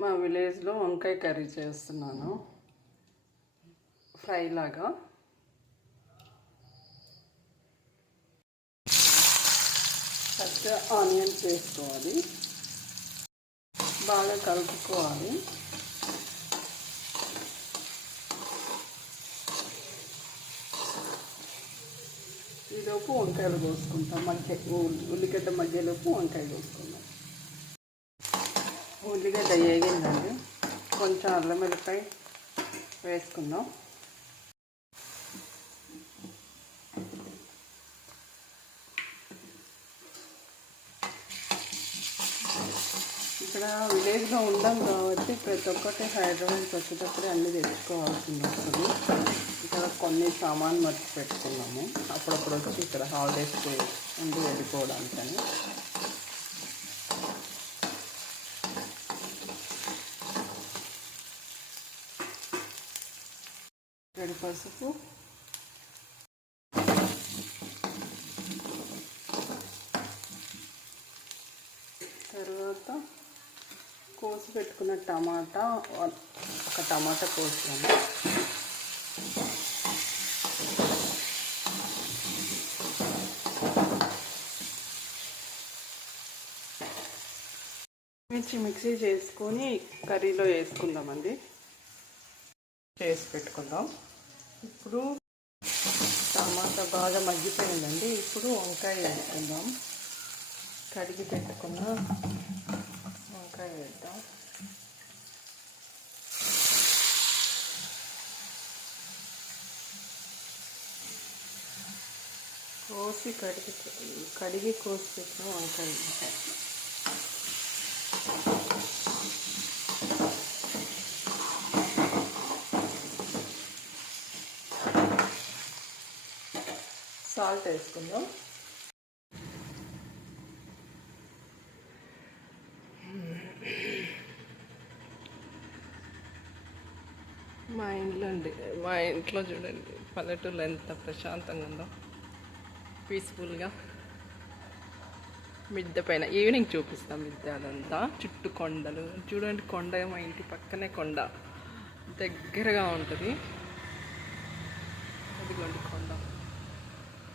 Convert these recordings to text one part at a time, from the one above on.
మా విలేజ్లో వంకాయ కర్రీ చేస్తున్నాను, ఫ్రై లాగా. ఫస్ట్ ఆనియన్స్ వేసుకోవాలి, బాగా కలుపుకోవాలి. ఈలోపు వంకాయలు కోసుకుంటాం. ఉల్లిగడ్డ మధ్యలోపు వంకాయ కోసుకుందాం. ఉల్లిగడ్డ వేగిందండి, కొంచెం అల్లం వెల్లిపాయ వేసుకుందాం. ఇక్కడ విలేజ్లో ఉందాం కాబట్టి ప్రతి ఒక్కటి హైదరాబాద్కి వచ్చేటప్పుడే అన్నీ తెచ్చుకోవాల్సి వస్తుంది. ఇక్కడ కొన్ని సామాన్ మర్చి పెట్టుకున్నాము, అప్పుడప్పుడు వచ్చి ఇక్కడ హాలిడేస్కి ఉండి వెళ్ళిపోవడానికని. పసుపు, తర్వాత కోసి పెట్టుకున్న టమాటా, ఒక టమాటా కోసాను. మిక్సీ చేసుకొని కర్రీలో వేసుకుందామండి, చేసి పెట్టుకుందాం. ఇప్పుడు టమాటా బాగా మగ్గిపోయిందండి. ఇప్పుడు వంకాయ వేసుకుందాం. కడిగి పెట్టుకున్న వంకాయ వేద్దాం. కడిగి కోసి పెట్టిన వంకాయ సాల్ట్ వేసుకుందాం. మా ఇంట్లో చూడండి, పల్లెటూరులో ఎంత ప్రశాంతంగా ఉందో, పీస్ఫుల్గా. మిద్దె పైన ఈవినింగ్ చూపిస్తాం. మిద్దె అదంతా చుట్టూ కొండలు చూడండి. కొండ, మా ఇంటి పక్కనే కొండ, దగ్గరగా ఉంటుంది. అదిగోండి కొండ,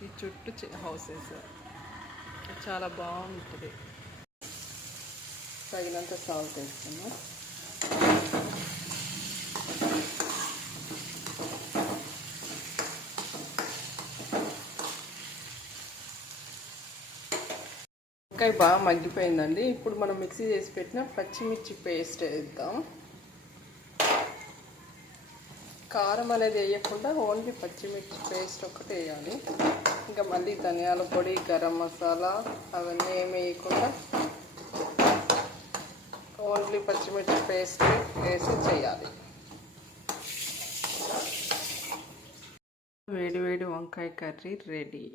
ఈ చుట్టూ హౌసెస్, చాలా బాగుంటుంది. తగినంత సాల్ట్ వేస్తున్నాం. వంకాయ బాగా మగ్గిపోయిందండి. ఇప్పుడు మనం మిక్సీ చేసి పెట్టిన పచ్చిమిర్చి పేస్ట్ వేద్దాం. కారం అనేది వేయకుండా ఓన్లీ పచ్చిమిర్చి పేస్ట్ ఒకటి వేయాలి. ఇంకా మళ్ళీ ధనియాల పొడి, గరం మసాలా అవన్నీ ఏమి వేయకుండా ఓన్లీ పచ్చిమిర్చి పేస్ట్ వేసి చేయాలి. వేడి వేడి వంకాయ కర్రీ రెడీ.